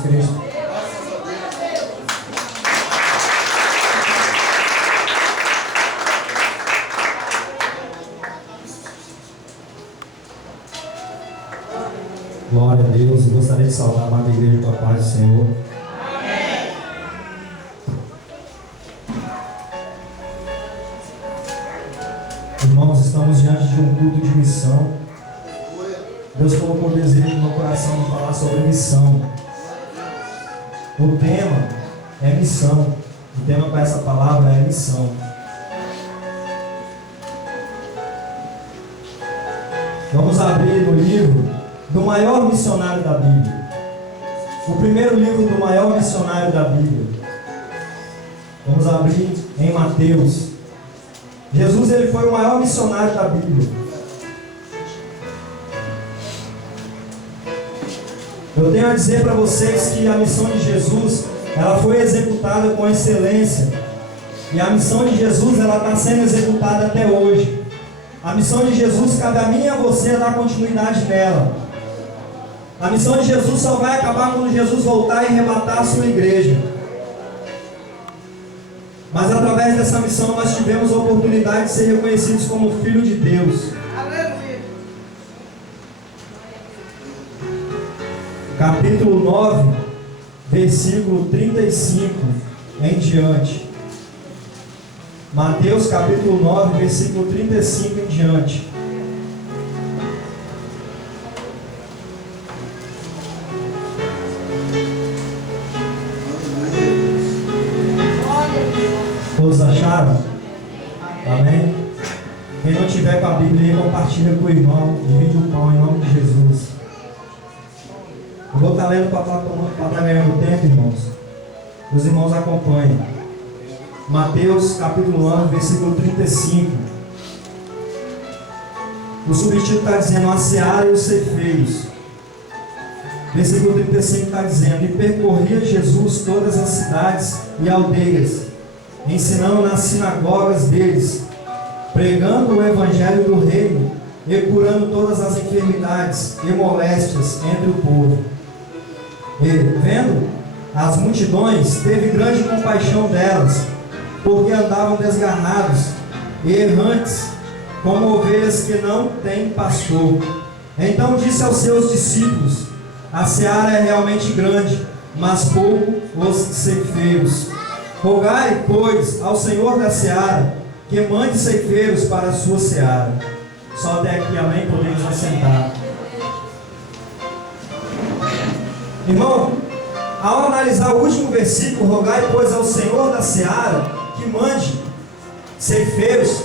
Jesus Cristo. Glória a Deus. Eu gostaria de saudar a amada igreja com a paz do Senhor. Amém. Irmãos, estamos diante de um culto de missão. Deus colocou o desejo no meu coração de falar sobre missão. O tema é missão. O tema para essa palavra é missão. Vamos abrir no livro do maior missionário da Bíblia. O primeiro livro do maior missionário da Bíblia. Vamos abrir em Mateus. Jesus, ele foi o maior missionário da Bíblia. Eu tenho a dizer para vocês que a missão de Jesus, ela foi executada com excelência. E a missão de Jesus, ela está sendo executada até hoje. A missão de Jesus, cabe a mim e a você dar continuidade nela. A missão de Jesus só vai acabar quando Jesus voltar e arrebatar a sua igreja. Mas através dessa missão nós tivemos a oportunidade de ser reconhecidos como filho de Deus. Aleluia. Capítulo 9, versículo 35 em diante. Mateus capítulo 9, versículo 35 em diante. Todos acharam? Amém? Quem não tiver com a Bíblia aí, compartilha com o irmão. Divide o pão em nome de Jesus. Eu vou estar lendo para estar ganhando tempo, irmãos. Os irmãos acompanhem. Mateus capítulo 9, versículo 35. O subtítulo está dizendo: a seara e os ceifeiros. Versículo 35 está dizendo: e percorria Jesus todas as cidades e aldeias, ensinando nas sinagogas deles, pregando o evangelho do reino e curando todas as enfermidades e moléstias entre o povo. E, vendo as multidões, teve grande compaixão delas, porque andavam desgarrados e errantes, como ovelhas que não têm pastor. Então disse aos seus discípulos: a seara é realmente grande, mas pouco os ceifeiros. Rogai, pois, ao Senhor da seara, que mande ceifeiros para a sua seara. Só até aqui, amém? Podemos assentar. Irmão, ao analisar o último versículo, rogai, pois, ao Senhor da seara, que mande ceifeiros,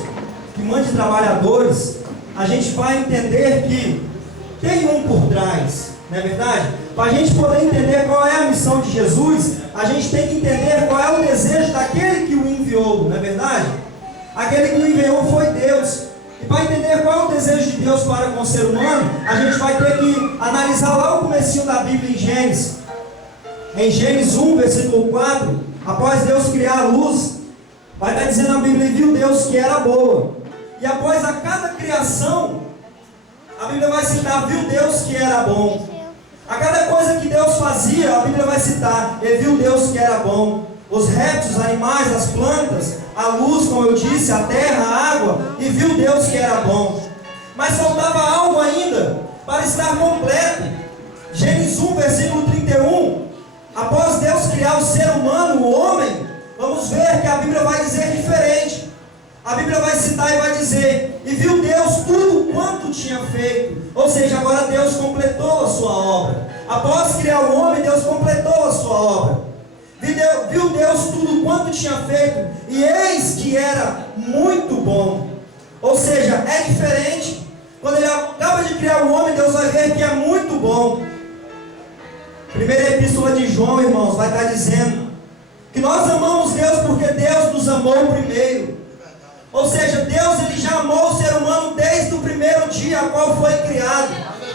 que mande trabalhadores, a gente vai entender que tem um por trás, não é verdade? Para a gente poder entender qual é a missão de Jesus, a gente tem que entender qual é o desejo daquele que o enviou, não é verdade? Aquele que o enviou foi Deus. E para entender qual é o desejo de Deus para com o ser humano, a gente vai ter que analisar lá o comecinho da Bíblia em Gênesis. Em Gênesis 1, versículo 4, após Deus criar a luz, vai estar dizendo a Bíblia: e viu Deus que era boa. E após a cada criação, a Bíblia vai citar: viu Deus que era bom. A cada coisa que Deus fazia, a Bíblia vai citar: e viu Deus que era bom. Os répteis, os animais, as plantas, a luz, como eu disse, a terra, a água, e viu Deus que era bom. Mas faltava algo ainda para estar completo. Gênesis 1, versículo 31. Após Deus criar o ser humano, o homem, vamos ver que a Bíblia vai dizer diferente. A Bíblia vai citar e vai dizer: e viu Deus tudo quanto tinha feito. Ou seja, agora Deus completou a sua obra. Após criar o homem, Deus completou a sua obra. Viu Deus tudo quanto tinha feito, e eis que era muito bom. Ou seja, é diferente. Quando ele acaba de criar o homem, Deus vai ver que é muito bom. Primeira epístola de João, irmãos, vai estar dizendo que nós amamos Deus porque Deus nos amou primeiro. Ou seja, Deus, ele já amou o ser humano desde o primeiro dia a qual foi criado.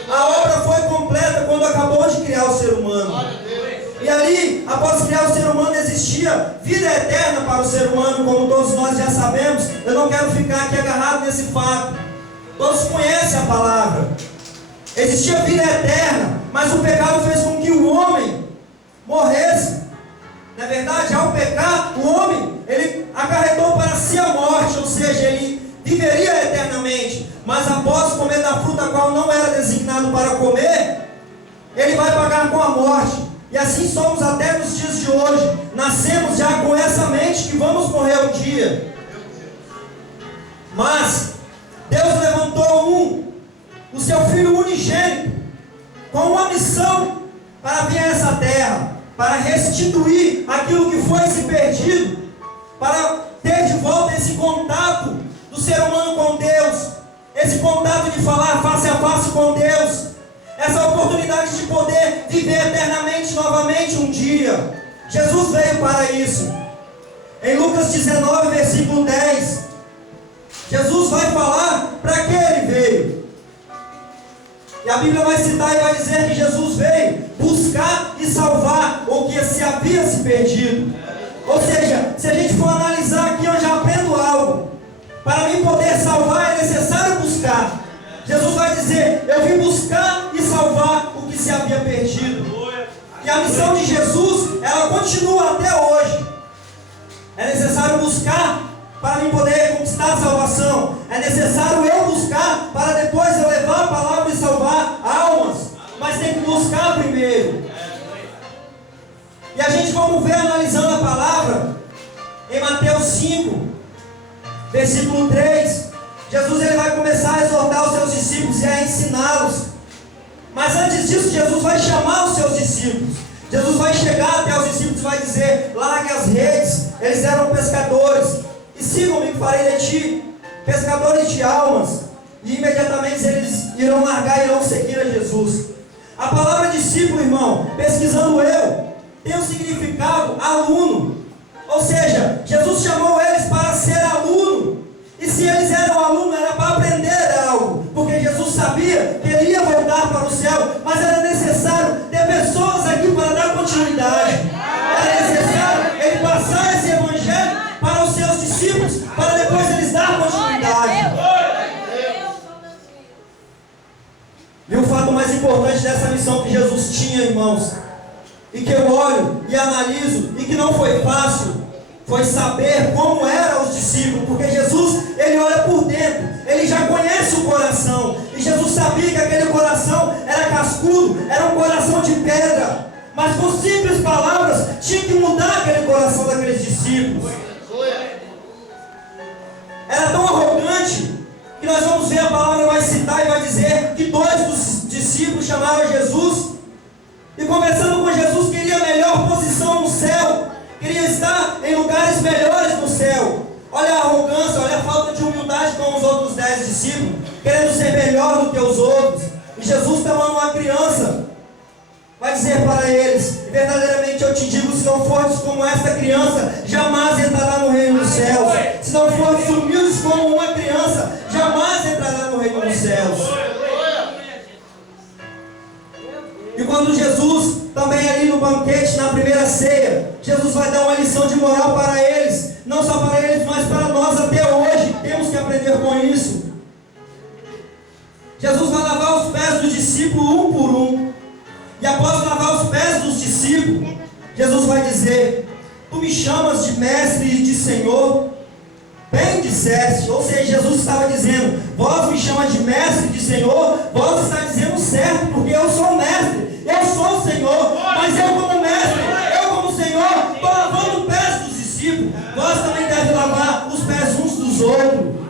A obra foi completa quando acabou de criar o ser humano. E ali, após criar o ser humano, existia vida eterna para o ser humano, como todos nós já sabemos. Eu não quero ficar aqui agarrado nesse fato. Todos conhecem a palavra. Existia vida eterna, mas o pecado fez com que o homem pecar, o homem, ele acarretou para si a morte, ou seja, ele viveria eternamente. Mas após comer da fruta a qual não era designado para comer, ele vai pagar com a morte. E assim somos até nos dias de hoje. Nascemos já com essa mente que vamos morrer um dia. Mas Deus levantou o seu Filho unigênito, com uma missão para vir a essa terra, para restituir aquilo que foi se perdido, para ter de volta esse contato do ser humano com Deus, esse contato de falar face a face com Deus, essa oportunidade de poder viver eternamente novamente um dia. Jesus veio para isso. Em Lucas 19, versículo 10, Jesus vai falar para que ele veio. E a Bíblia vai citar e vai dizer que Jesus veio buscar e salvar o que se havia se perdido. Ou seja, se a gente for analisar aqui, eu já aprendo algo. Para mim poder salvar é necessário buscar. Jesus vai dizer: eu vim buscar e salvar o que se havia perdido. E a missão de Jesus, ela continua até hoje. É necessário buscar para mim poder conquistar a salvação. É necessário eu buscar para depois eu levar a palavra e salvar almas. Mas tem que buscar primeiro. E a gente vamos ver analisando a palavra em Mateus 5, versículo 3. Jesus ele vai começar a exortar os seus discípulos e a ensiná-los. Mas antes disso, Jesus vai chamar os seus discípulos. Jesus vai chegar até os discípulos e vai dizer: largue as redes. Eles eram pescadores. E sigam-me, que farei de ti pescadores de almas. E imediatamente eles irão largar e irão seguir a Jesus. A palavra discípulo, irmão, pesquisando eu, tem o significado aluno. Ou seja, Jesus chamou eles para ser aluno. E se eles eram alunos, era para aprender algo. Porque Jesus sabia que ele ia voltar para o céu. Mas era necessário ter pessoas aqui para dar continuidade. Era necessário ele passar esse evangelho para os seus discípulos, para depois eles dar continuidade. E o fato mais importante dessa missão que Jesus tinha, irmãos, e que eu olho e analiso, e que não foi fácil, foi saber como eram os discípulos, porque Jesus, ele olha por dentro, ele já conhece o coração, e Jesus sabia que aquele coração era cascudo, era um coração de pedra, mas com simples palavras, tinha que mudar aquele coração daqueles discípulos. Era tão arrogante, que nós vamos ver, a palavra vai citar e vai dizer que dois dos discípulos chamaram Jesus, e conversando com Jesus, queria melhor posição no céu, queria estar em lugares melhores no céu. Olha a arrogância, olha a falta de humildade com os outros 10 discípulos, querendo ser melhor do que os outros. E Jesus, tomando uma criança, vai dizer para eles: verdadeiramente eu te digo, se não fordes como esta criança, jamais entrará no reino dos céus. Se não fordes humildes como uma criança, jamais entrará no reino dos céus. E quando Jesus, também ali no banquete, na primeira ceia, Jesus vai dar uma lição de moral para eles, não só para eles, mas para nós até hoje, temos que aprender com isso. Jesus vai lavar os pés dos discípulos um por um, e após lavar os pés dos discípulos, Jesus vai dizer: tu me chamas de mestre e de Senhor, bem disseste. Ou seja, Jesus estava dizendo: vós me chamas de mestre e de Senhor, vós está dizendo certo, porque eu sou mestre, eu sou o Senhor, mas eu como mestre, eu como Senhor, estou lavando os pés dos discípulos. Nós também devemos lavar os pés uns dos outros.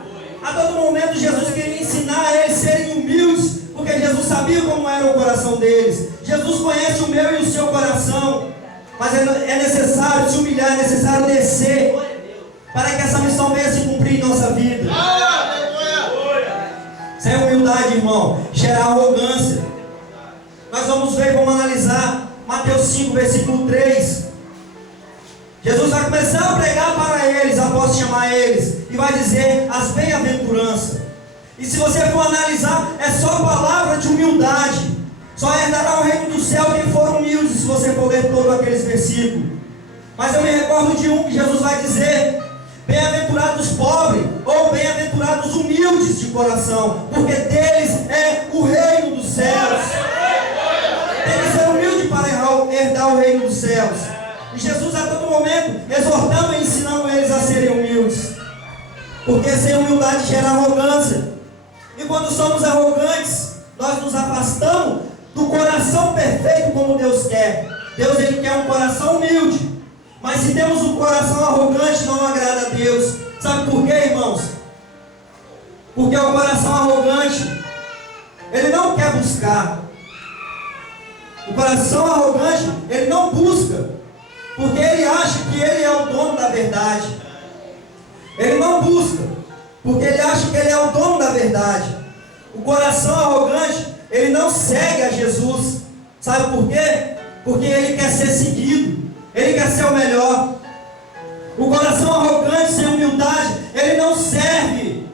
A todo momento Jesus queria ensinar a eles a serem humildes, porque Jesus sabia como era o coração deles. Jesus conhece o meu e o seu coração, mas é necessário se humilhar, é necessário descer, para que essa missão venha se cumprir em nossa vida. Sem humildade, irmão, gera arrogância. Nós vamos ver, vamos analisar Mateus 5, versículo 3. Jesus vai começar a pregar para eles, após chamar eles, e vai dizer as bem-aventuranças. E se você for analisar, é só palavra de humildade. Só herdará o reino do céu quem for humilde, se você for ler todos aqueles versículos. Mas eu me recordo de um que Jesus vai dizer: bem-aventurados pobres, ou bem-aventurados humildes de coração, porque deles é o reino dos céus. Tem que ser humilde para herdar o reino dos céus. E Jesus a todo momento exortando e ensinando eles a serem humildes. Porque sem humildade gera arrogância. E quando somos arrogantes, nós nos afastamos do coração perfeito como Deus quer. Deus, Ele quer um coração humilde. Mas se temos um coração arrogante, não agrada a Deus. Sabe por quê, irmãos? Porque o coração arrogante, ele não quer buscar. O coração arrogante, ele não busca. Porque ele acha que ele é o dono da verdade. Ele não busca. Porque ele acha que ele é o dono da verdade. O coração arrogante, ele não segue a Jesus. Sabe por quê? Porque ele quer ser seguido. Ele quer ser o melhor. O coração arrogante, sem humildade, ele não serve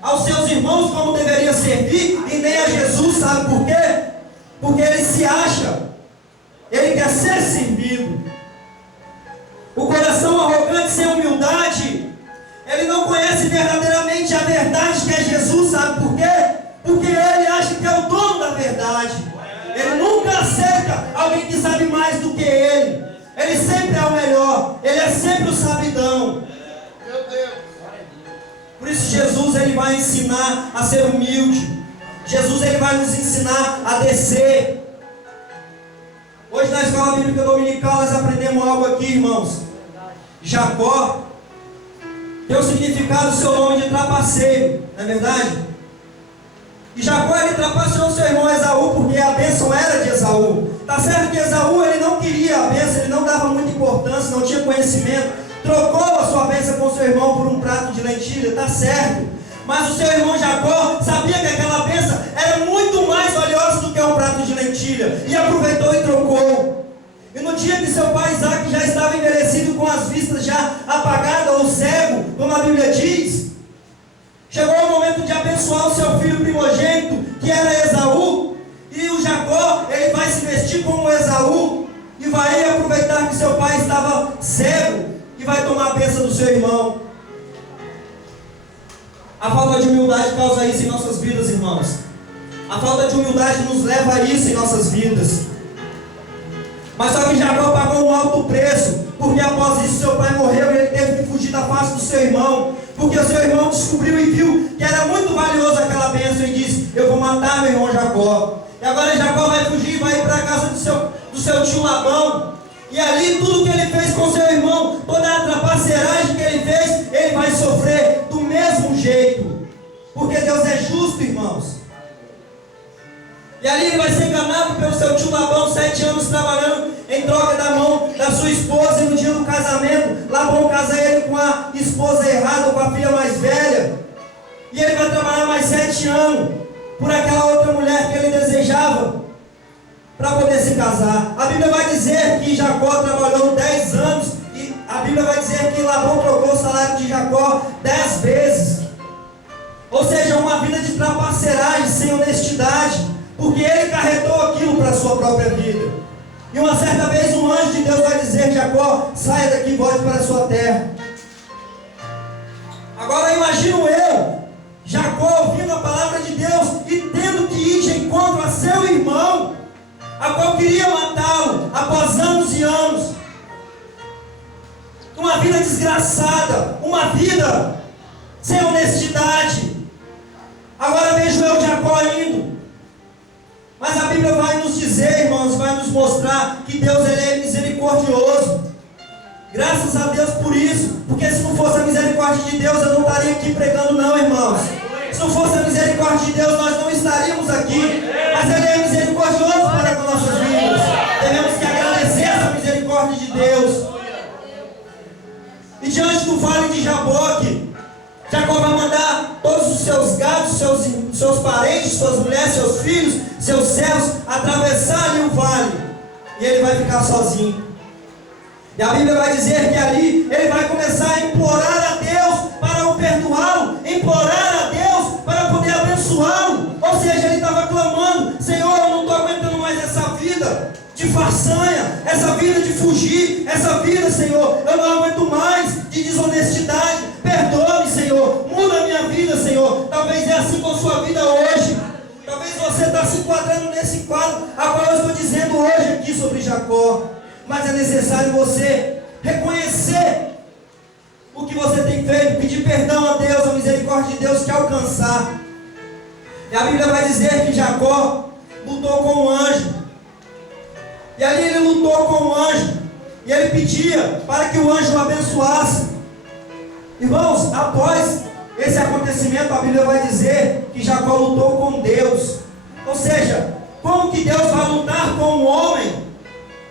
aos seus irmãos como deveria servir, e nem a Jesus. Sabe por quê? Porque ele se acha. Ele quer ser servido. O coração arrogante, sem humildade, ele não conhece verdadeiramente a verdade que é Jesus. Sabe por quê? Porque ele acha que é o dono da verdade. Ele nunca aceita alguém que sabe mais do que ele. Ele sempre é o melhor. Ele é sempre o sabidão. Meu Deus. Por isso Jesus, ele vai ensinar a ser humilde. Jesus, ele vai nos ensinar a descer. Hoje na escola bíblica dominical nós aprendemos algo aqui, irmãos. Jacó tem o significado do seu nome de trapaceiro, não é verdade? E Jacó, ele trapaceou seu irmão Esaú, porque a bênção era de Esaú. Está certo que Esaú, ele não queria a bênção, ele não dava muita importância, não tinha conhecimento, trocou a sua bênção com seu irmão por um prato de lentilha, está certo. Mas o seu irmão Jacó sabia que aquela bênção era muito mais valiosa do que um prato de lentilha, e aproveitou e trocou. E no dia que seu pai Isaac já estava envelhecido, com as vistas já apagadas, ou cego, como a Bíblia diz, chegou o momento de abençoar o seu filho primogênito, que era Esaú. E o Jacó, ele vai se vestir como Esaú, e vai aproveitar que seu pai estava cego, e vai tomar a bênção do seu irmão. A falta de humildade causa isso em nossas vidas, irmãos. A falta de humildade nos leva a isso em nossas vidas. Mas só que Jacó pagou um alto preço, porque após isso seu pai morreu e ele teve que fugir da face do seu irmão, porque o seu irmão descobriu e viu que era muito valioso aquela bênção e disse: eu vou matar meu irmão Jacó. E agora Jacó vai fugir e vai ir para a casa do seu tio Labão. E ali tudo que ele fez com seu irmão, toda a trapaceiragem que ele fez, ele vai sofrer do mesmo jeito, porque Deus é justo, irmãos. E ali ele vai ser enganado pelo seu tio Labão, 7 anos trabalhando em troca da mão da sua esposa. E no dia do casamento, Labão casa ele com a esposa errada, com a filha mais velha. E ele vai trabalhar mais 7 anos por aquela outra mulher que ele desejava, para poder se casar. A Bíblia vai dizer que Jacó trabalhou 10 anos, e a Bíblia vai dizer que Labão trocou o salário de Jacó 10 vezes. Ou seja, uma vida de trapaceiragem, sem honestidade, porque ele carretou aquilo para a sua própria vida. E uma certa vez um anjo de Deus vai dizer: Jacó, saia daqui e volte para a sua terra. Agora imagino eu, Jacó, ouvindo a palavra de Deus e tendo que ir de encontro a seu irmão, a qual queria matá-lo após anos e anos. Uma vida desgraçada, uma vida sem honestidade. Agora vejo eu, Jacó, indo. Mas a Bíblia vai nos dizer, irmãos, vai nos mostrar que Deus, ele é misericordioso. Graças a Deus por isso, porque se não fosse a misericórdia de Deus, eu não estaria aqui pregando não, irmãos. Se não fosse a misericórdia de Deus, nós não estaríamos aqui. Mas ele é misericordioso para com nossas vidas. Devemos que agradecer essa misericórdia de Deus. E diante do vale de Jaboque, Jacó vai mandar todos os seus gados, seus parentes, suas mulheres, seus filhos, seus servos, atravessar ali o vale. E ele vai ficar sozinho. E a Bíblia vai dizer que ali ele vai começar a implorar a Deus para o perdoá-lo, implorar a Deus para poder abençoá-lo. Ou seja, ele estava clamando: Senhor, eu não estou aguentando mais essa vida de façanha, essa vida de fugir, essa vida, Senhor, eu não aguento mais de desonestidade. Perdoa-me, Senhor, muda a minha vida, Senhor. Talvez é assim com a sua vida hoje. Talvez você está se enquadrando nesse quadro a qual eu estou dizendo hoje aqui sobre Jacó. mas é necessário você reconhecer o que você tem feito, pedir perdão a Deus, a misericórdia de Deus te alcançar. E a Bíblia vai dizer que Jacó lutou com um anjo. E ali ele lutou com um anjo. E ele pedia para que o anjo o abençoasse. Irmãos, após esse acontecimento, a Bíblia vai dizer que Jacó lutou com Deus. Ou seja, como que Deus vai lutar com um homem?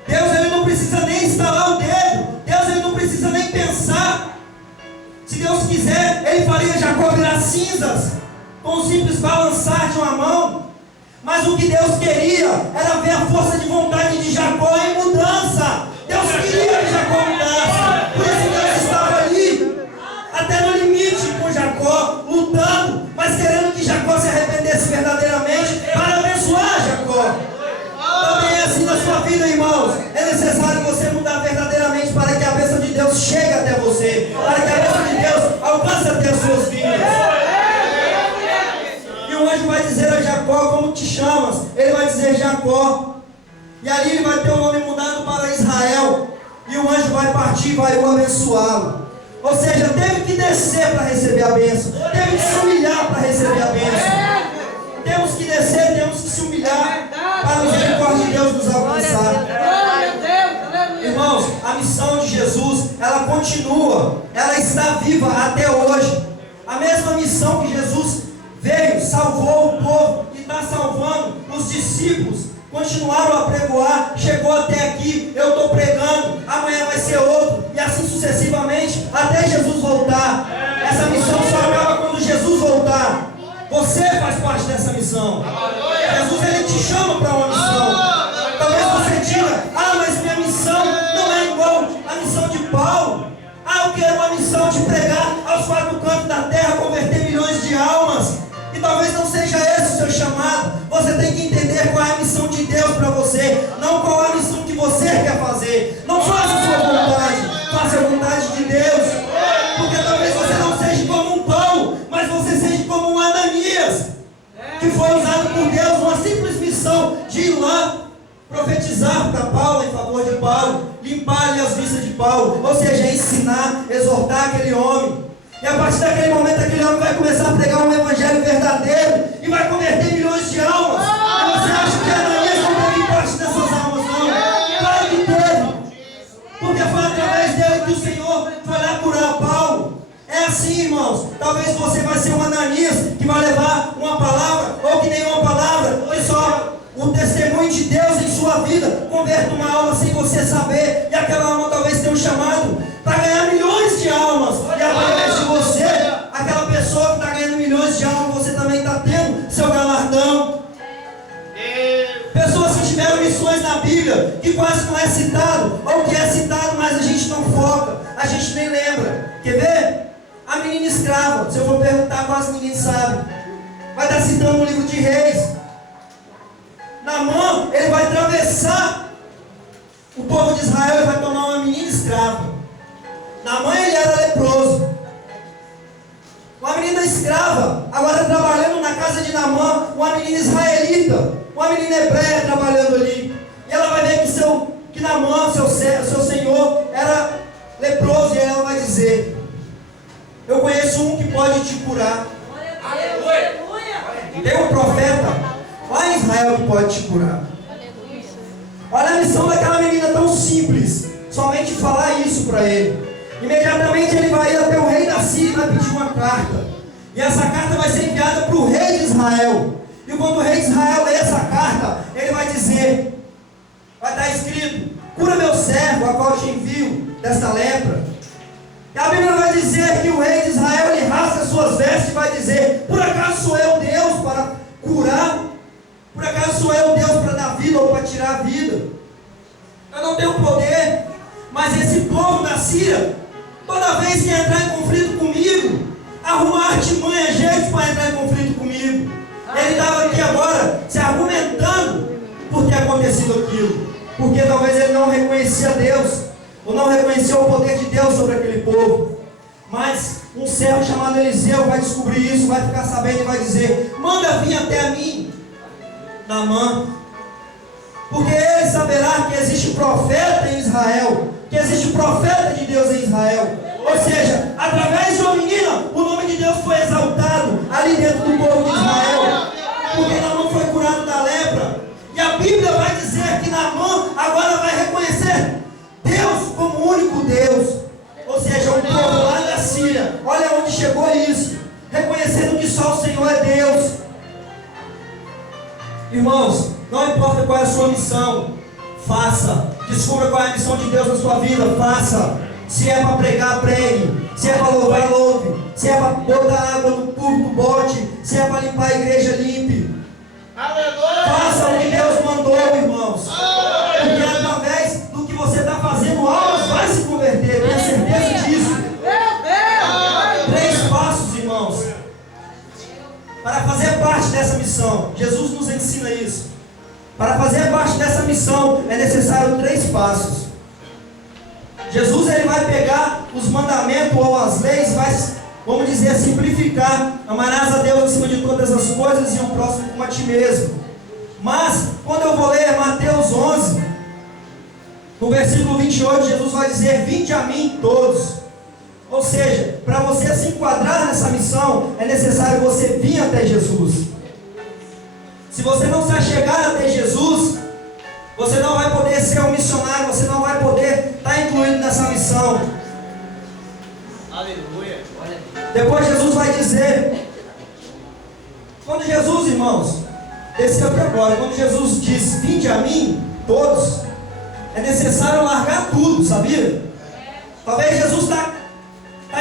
Deus, ele não precisa nem estalar o dedo. Deus, ele não precisa nem pensar. Se Deus quiser, ele faria Jacó virar cinzas com um simples balançar de uma mão. Mas o que Deus queria era ver a força de vontade de Jacó em mudança. Deus queria que Jacó mudasse. Por isso Deus estava ali, até no limite com Jacó, lutando, mas querendo que Jacó se arrependesse verdadeiramente para abençoar Jacó. Também é assim na sua vida, irmãos. É necessário você mudar verdadeiramente para que a bênção de Deus chegue até você, para que a bênção de Deus alcance até as suas vidas. E o anjo vai dizer a Jacó: como te chamas? Ele vai dizer Jacó. E ali ele vai ter o nome mudado para Israel. E o anjo vai partir e vai o abençoá-lo. Ou seja, teve que descer para receber a bênção. Teve que se humilhar para receber a bênção. Temos que descer, temos que se humilhar para a misericórdia de Deus nos alcançar. Irmãos, a missão de Jesus, ela continua. Ela está viva até hoje. A mesma missão que Jesus veio, salvou o povo e está salvando os discípulos. Continuaram a pregoar, chegou até aqui, eu estou pregando, amanhã vai ser outro, e assim sucessivamente, até Jesus voltar. Essa missão só acaba quando Jesus voltar. Você faz parte dessa missão. Jesus, ele te chama para uma missão. Talvez você diga: ah, mas minha missão não é igual à missão de Paulo. Ah, eu quero uma missão de pregar aos quatro cantos da terra, converter milhões de almas. E talvez não seja esse o seu chamado. Você tem que entender qual é a missão de Deus para você, não qual é a missão que você quer fazer. Não faça a sua vontade, faça a vontade de Deus. Porque talvez você não seja como um Paulo, mas você seja como um Ananias, que foi usado por Deus numa simples missão de ir lá profetizar para Paulo em favor de Paulo, limpar-lhe as vistas de Paulo, ou seja, ensinar, exortar aquele homem. E a partir daquele momento, aquele homem vai começar a pregar um evangelho verdadeiro e vai converter milhões de almas. E você acha que Ananias não teve parte dessas almas, não? Claro que teve. Porque foi através dele que o Senhor foi lá curar Paulo. É assim, irmãos. Talvez você vai ser um Ananias que vai levar uma palavra, ou que nenhuma palavra, que só o testemunho de Deus em sua vida converte uma alma sem você saber. E aquela alma talvez tenha um chamado para ganhar milhões de almas. E através de você, aquela pessoa que está ganhando milhões de almas, você também está tendo seu galardão. Pessoas que tiveram missões na Bíblia, que quase não é citado, ou que é citado, mas a gente não foca, a gente nem lembra. Quer ver? A menina escrava, se eu for perguntar, quase ninguém sabe. Vai estar citando no livro de Reis. Naamã, ele vai atravessar o povo de Israel e vai tomar uma menina escrava. Naamã, ele era leproso. Uma menina escrava, agora trabalhando na casa de Naamã, uma menina israelita, uma menina hebreia trabalhando ali. E ela vai ver que Naamã, seu senhor, era leproso. E ela vai dizer: eu conheço um que pode te curar. Tem um profeta lá em Israel que pode te curar. Olha a missão daquela menina tão simples, somente falar isso para ele. Imediatamente ele vai ir até o rei da Síria e vai pedir uma carta. E essa carta vai ser enviada para o rei de Israel. E quando o rei de Israel lê essa carta, ele vai dizer, vai estar escrito: cura meu servo, a qual eu te envio desta lepra. E a Bíblia vai dizer que o rei de Israel, ele rasga suas vestes e vai dizer: por acaso sou eu Deus para curar? Por acaso sou eu Deus para dar vida ou para tirar a vida? Eu não tenho poder. Mas esse povo da Síria, toda vez que entrar em conflito comigo, arrumar artimanha, jeito para entrar em conflito comigo. Ele estava aqui agora se argumentando por ter acontecido aquilo, porque talvez ele não reconhecia Deus, ou não reconhecia o poder de Deus sobre aquele povo. Mas um servo chamado Eliseu vai descobrir isso, vai ficar sabendo e vai dizer: manda vir até a mim, Naamã, porque ele saberá que existe profeta em Israel, que existe profeta de Deus em Israel. Ou seja, através de uma menina, o nome de Deus foi exaltado ali dentro do povo de Israel, porque Naamã foi curado da lepra. E a Bíblia vai dizer que Naamã agora vai reconhecer Deus como o único Deus. Ou seja, o povo lá da Síria, olha onde chegou isso, reconhecendo que só o Senhor é Deus. Irmãos, não importa qual é a sua missão, faça. Descubra qual é a missão de Deus na sua vida, faça. Se é para pregar, pregue. Se é para louvar, louve. Se é para botar água no púlpito, bote. Se é para limpar a igreja, limpe. Faça o que Deus mandou, irmãos. Porque através do que você está fazendo, almas vai se converter. Tenha certeza disso. 3 passos, irmãos, para fazer parte dessa missão. Jesus nos ensina isso. Para fazer parte dessa missão é necessário 3 passos. Jesus ele vai pegar os mandamentos ou as leis, vai, vamos dizer, simplificar. Amarás a Deus acima de todas as coisas e o próximo como a ti mesmo. Mas, quando eu vou ler Mateus 11, no versículo 28, Jesus vai dizer: vinde a mim todos. Ou seja, para você se enquadrar nessa missão, é necessário você vir até Jesus. Se você não se achegar até Jesus, você não vai poder ser um missionário, você não vai poder estar incluído nessa missão. Aleluia. Depois Jesus vai dizer, quando Jesus, irmãos, esse aqui agora, quando Jesus diz: vinde a mim, todos, é necessário largar tudo, sabia? Talvez Jesus está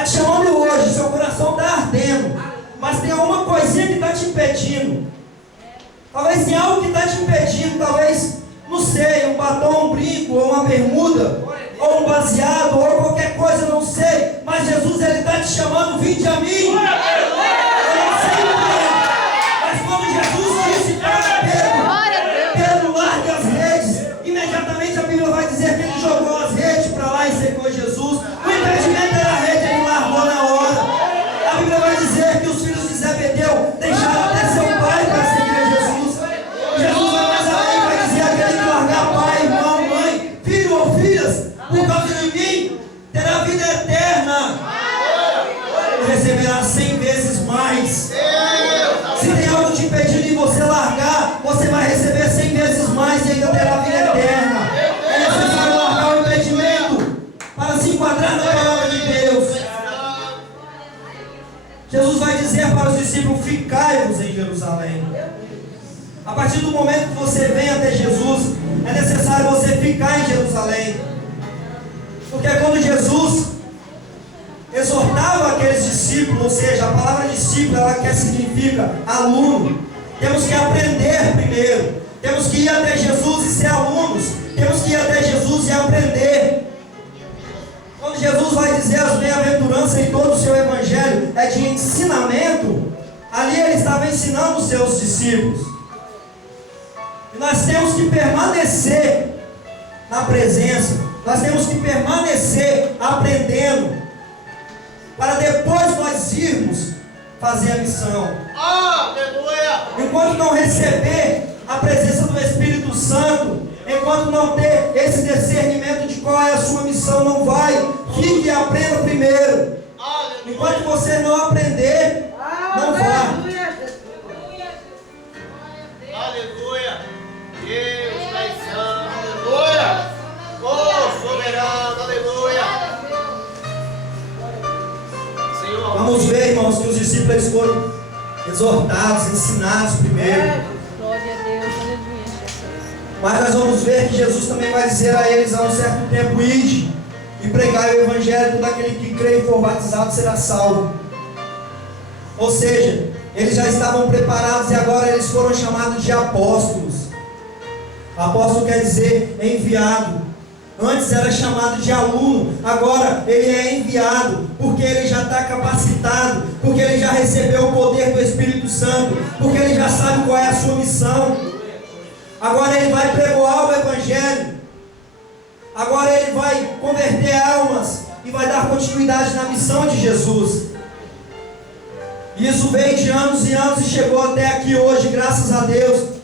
te chamando hoje, seu coração está ardendo, mas tem alguma coisinha que está te impedindo. Talvez tem algo que está te impedindo, talvez, não sei, um batom, um brinco, ou uma bermuda, ou um baseado, ou qualquer coisa, não sei. Mas Jesus, ele está te chamando: vinde a mim. Eu não sei o que é, mas quando Jesus disse para Pedro, largue as redes, imediatamente a Bíblia vai dizer que ele jogou as redes para lá e secou Jesus. O impedimento era a rede, ele largou na hora. A Bíblia vai dizer que os filhos de Zebedeu deixaram até seu pai para seguir a Jesus. Jesus vai mais além, vai dizer: aquele que largar pai, irmão, mãe, filho ou filhas, por causa de mim, terá vida eterna, e receberá 100 vezes mais. Se tem algo te impedindo de você largar, você vai receber 100 vezes mais e ainda terá vida eterna. É necessário largar o impedimento para se enquadrar na palavra de Deus. Jesus vai dizer para os discípulos: ficai-vos em Jerusalém. A partir do momento que você vem até Jesus, é necessário você ficar em Jerusalém. Porque quando Jesus exortava aqueles discípulos, ou seja, a palavra discípulo, ela quer significa aluno. Temos que aprender primeiro. Temos que ir até Jesus e ser alunos. Temos que ir até Jesus e aprender. Quando Jesus vai dizer as bem-aventuranças em todo o seu evangelho, é de ensinamento. Ali ele estava ensinando os seus discípulos. E nós temos que permanecer na presença. Nós temos que permanecer aprendendo, para depois nós irmos fazer a missão. Aleluia. Enquanto não receber a presença do Espírito Santo, enquanto não ter esse discernimento de qual é a sua missão, não vai. Fique e aprenda primeiro. Enquanto você não aprender, não vai. Aleluia. Deus é santo. Aleluia. Oh, soberano. Aleluia. Senhor. Vamos ver, irmãos, que os discípulos foram exortados, ensinados primeiro. Glória a Deus, aleluia. Mas nós vamos ver que Jesus também vai dizer a eles: a um certo tempo, ide e pregai o evangelho, todo aquele que crê e for batizado será salvo. Ou seja, eles já estavam preparados e agora eles foram chamados de apóstolos. Apóstolo quer dizer enviado. Antes era chamado de aluno, agora ele é enviado, porque ele já está capacitado, porque ele já recebeu o poder do Espírito Santo, porque ele já sabe qual é a sua missão. Agora ele vai pregoar o evangelho, agora ele vai converter almas e vai dar continuidade na missão de Jesus. Isso veio de anos e anos e chegou até aqui hoje, graças a Deus.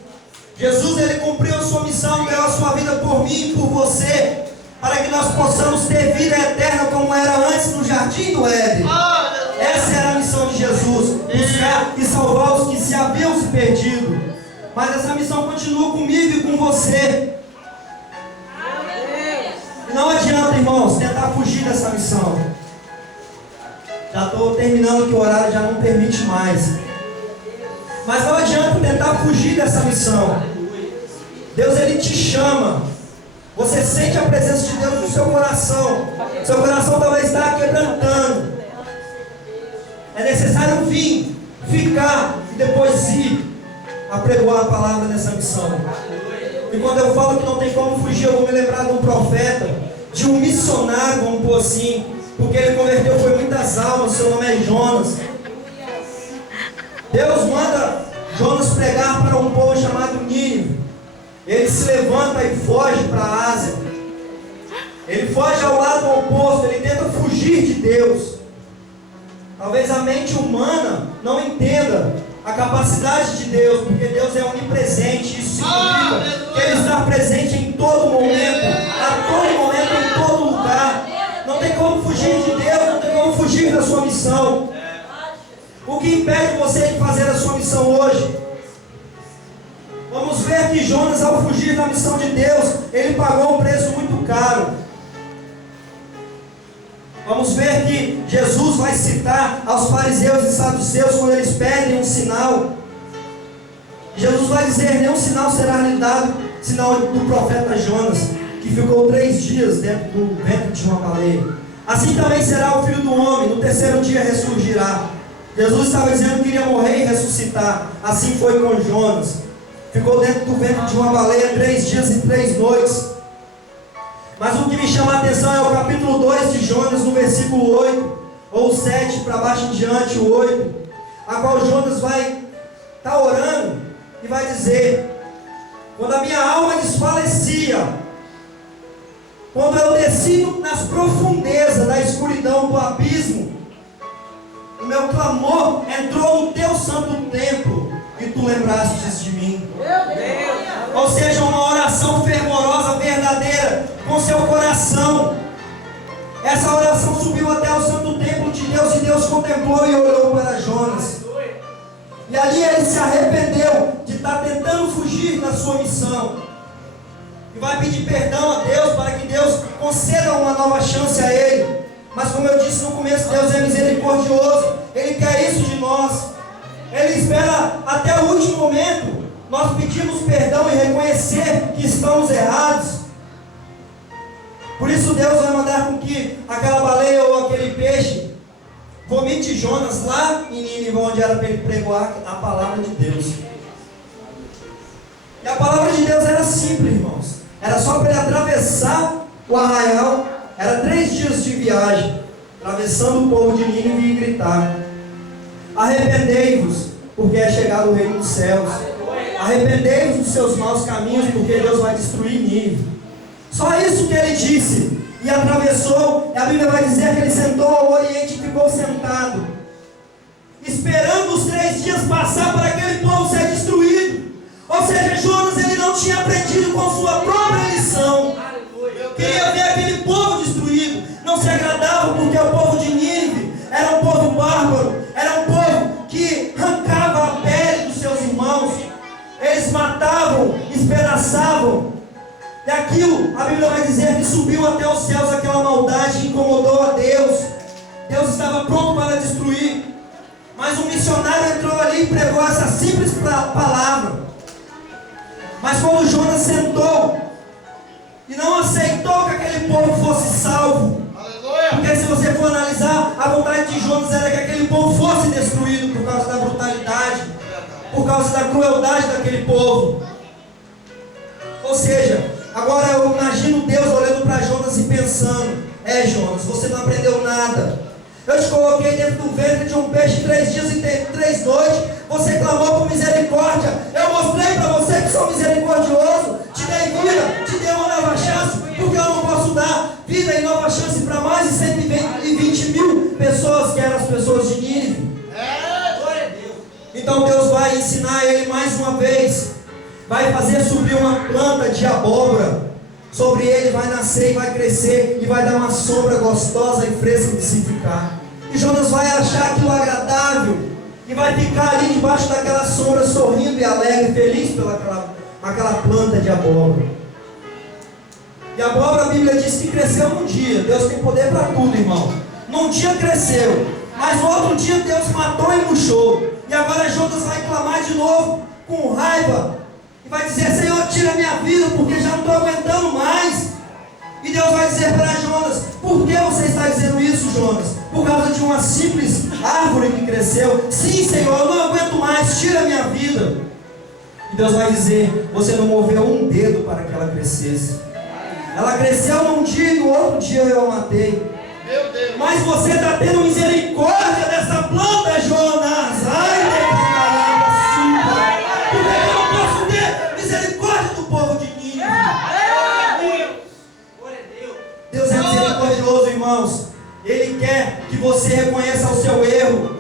Jesus, ele cumpriu a sua missão, deu a sua vida por mim e por você, para que nós possamos ter vida eterna como era antes no jardim do Éden. Essa era a missão de Jesus, buscar e salvar os que se haviam se perdido. Mas essa missão continua comigo e com você. E não adianta, irmãos, tentar fugir dessa missão. Já estou terminando que o horário já não permite mais. Mas não adianta tentar fugir dessa missão. Deus, ele te chama. Você sente a presença de Deus no seu coração. Seu coração talvez está quebrantando. É necessário vir, ficar e depois ir apregoar a palavra nessa missão. E quando eu falo que não tem como fugir, eu vou me lembrar de um profeta, de um missionário, vamos pôr assim, porque ele converteu foi muitas almas. Seu nome é Jonas. Deus manda Jonas pregar para um povo chamado Nínive. Ele se levanta e foge para a Ásia. Ele foge ao lado oposto. Ele tenta fugir de Deus. Talvez a mente humana não entenda a capacidade de Deus, porque Deus é onipresente. Isso significa que Ele está presente em todo momento, a todo momento, em todo lugar. Não tem como fugir de Deus, não tem como fugir da sua missão. O que impede você de fazer a sua missão hoje? Vamos ver que Jonas, ao fugir da missão de Deus, ele pagou um preço muito caro. Vamos ver que Jesus vai citar aos fariseus e saduceus quando eles pedem um sinal. Jesus vai dizer: nenhum sinal será lhe dado, sinal do profeta Jonas, que ficou 3 dias dentro do ventre de uma baleia. Assim também será o Filho do Homem, no 3º dia ressurgirá. Jesus estava dizendo que iria morrer e ressuscitar. Assim foi com Jonas. Ficou dentro do ventre de uma baleia 3 dias e 3 noites. Mas o que me chama a atenção é o capítulo 2 de Jonas, no versículo 8, ou 7, para baixo em diante, o 8, a qual Jonas vai estar orando e vai dizer: quando a minha alma desfalecia, quando eu desci nas profundezas da escuridão do abismo, o meu clamor entrou no teu santo templo e tu lembrastes de mim. Ou seja, uma oração fervorosa, verdadeira, com seu coração. Essa oração subiu até o santo templo de Deus, e Deus contemplou e olhou para Jonas. E ali ele se arrependeu de estar tentando fugir da sua missão. E vai pedir perdão a Deus, para que Deus conceda uma nova chance a ele. Mas como eu disse no começo, Deus é misericordioso. Ele quer isso de nós. Ele espera até o último momento nós pedimos perdão e reconhecer que estamos errados. Por isso Deus vai mandar com que aquela baleia ou aquele peixe vomite Jonas lá em Nínive, onde era para ele pregoar a palavra de Deus. E a palavra de Deus era simples, irmãos. Era só para ele atravessar o arraial. Era 3 dias de viagem, atravessando o povo de Nínive, e gritar: arrependei-vos, porque é chegado o reino dos céus. Arrependei-vos dos seus maus caminhos, porque Deus vai destruir Nínive. Só isso que ele disse. E atravessou. E a Bíblia vai dizer que ele sentou ao oriente e ficou sentado, esperando os 3 dias passar para aquele povo ser destruído. Ou seja, Jonas, ele não tinha aprendido com sua própria lição. Queria ver aquele povo destruído. Não se agradava, porque o povo de Nínive era um povo bárbaro, era um povo que arrancava a pele dos seus irmãos. Eles matavam, espedaçavam. E aquilo, a Bíblia vai dizer que subiu até os céus aquela maldade e incomodou a Deus. Deus estava pronto para destruir. Mas um missionário entrou ali e pregou essa simples palavra. Mas quando Jonas sentou e não aceitou que aquele povo fosse salvo, porque se você for analisar, a vontade de Jonas era que aquele povo fosse destruído por causa da brutalidade, por causa da crueldade daquele povo. Ou seja, agora eu imagino Deus olhando para Jonas e pensando: Jonas, você não aprendeu nada. Eu te coloquei dentro do ventre de um peixe 3 dias e 3 noites. Você clamou por misericórdia. Eu mostrei para você que sou misericordioso. Te dei vida, te dei uma nova chance. Porque eu não posso dar vida e nova chance para mais de 120 mil pessoas, que eram as pessoas de Nínive. Então Deus vai ensinar ele mais uma vez. vai fazer subir uma planta de abóbora. Sobre ele vai nascer e vai crescer e vai dar uma sombra gostosa e fresca de se ficar. E Jonas vai achar aquilo agradável e vai ficar ali debaixo daquela sombra, sorrindo e alegre, feliz pela aquela planta de abóbora. E a abóbora, a Bíblia diz que cresceu num dia. Deus tem poder para tudo, irmão. Num dia cresceu, mas no outro dia Deus matou e murchou. E agora Jonas vai clamar de novo, com raiva, e vai dizer: Senhor, tira a minha vida, porque já não estou aguentando mais. E Deus vai dizer para Jonas: por que você está dizendo isso, Jonas? Por causa de uma simples árvore que cresceu? Sim, Senhor, eu não aguento mais, tira a minha vida. E Deus vai dizer: você não moveu um dedo para que ela crescesse. Ela cresceu num dia e no outro dia eu a matei. Meu Deus. Mas você está tendo misericórdia dessa planta, Jonas. Ai, porque eu não posso ter misericórdia do povo de Nínive. Deus é misericordioso, irmãos. Ele quer que você reconheça o seu erro,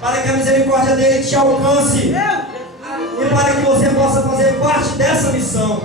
para que a misericórdia dele te alcance, e para que você possa fazer parte dessa missão.